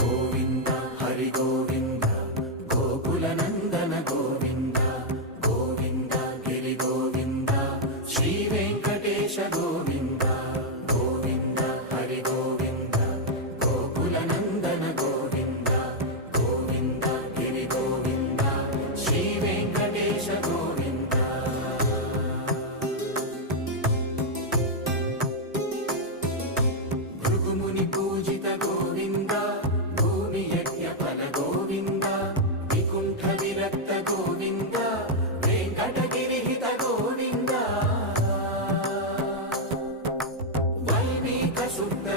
గోవింద హరి గోవింద గోకుల నందన గోవింద గోవింద గిరి గోవింద శ్రీ వెంకటేశ గోవింద గోవింద హరి గోవింద గోకుల నందన గోవింద గోవింద గిరి గోవింద శ్రీ వెంకటేశ గోవింద భృగుముని పూజిత గోవింద భూమి యజ్ఞ ఫల గోవింద వికుంఠ విరక్త గోవింద వెంకటగిరిహిత గోవింద వైదిక శుద్ధ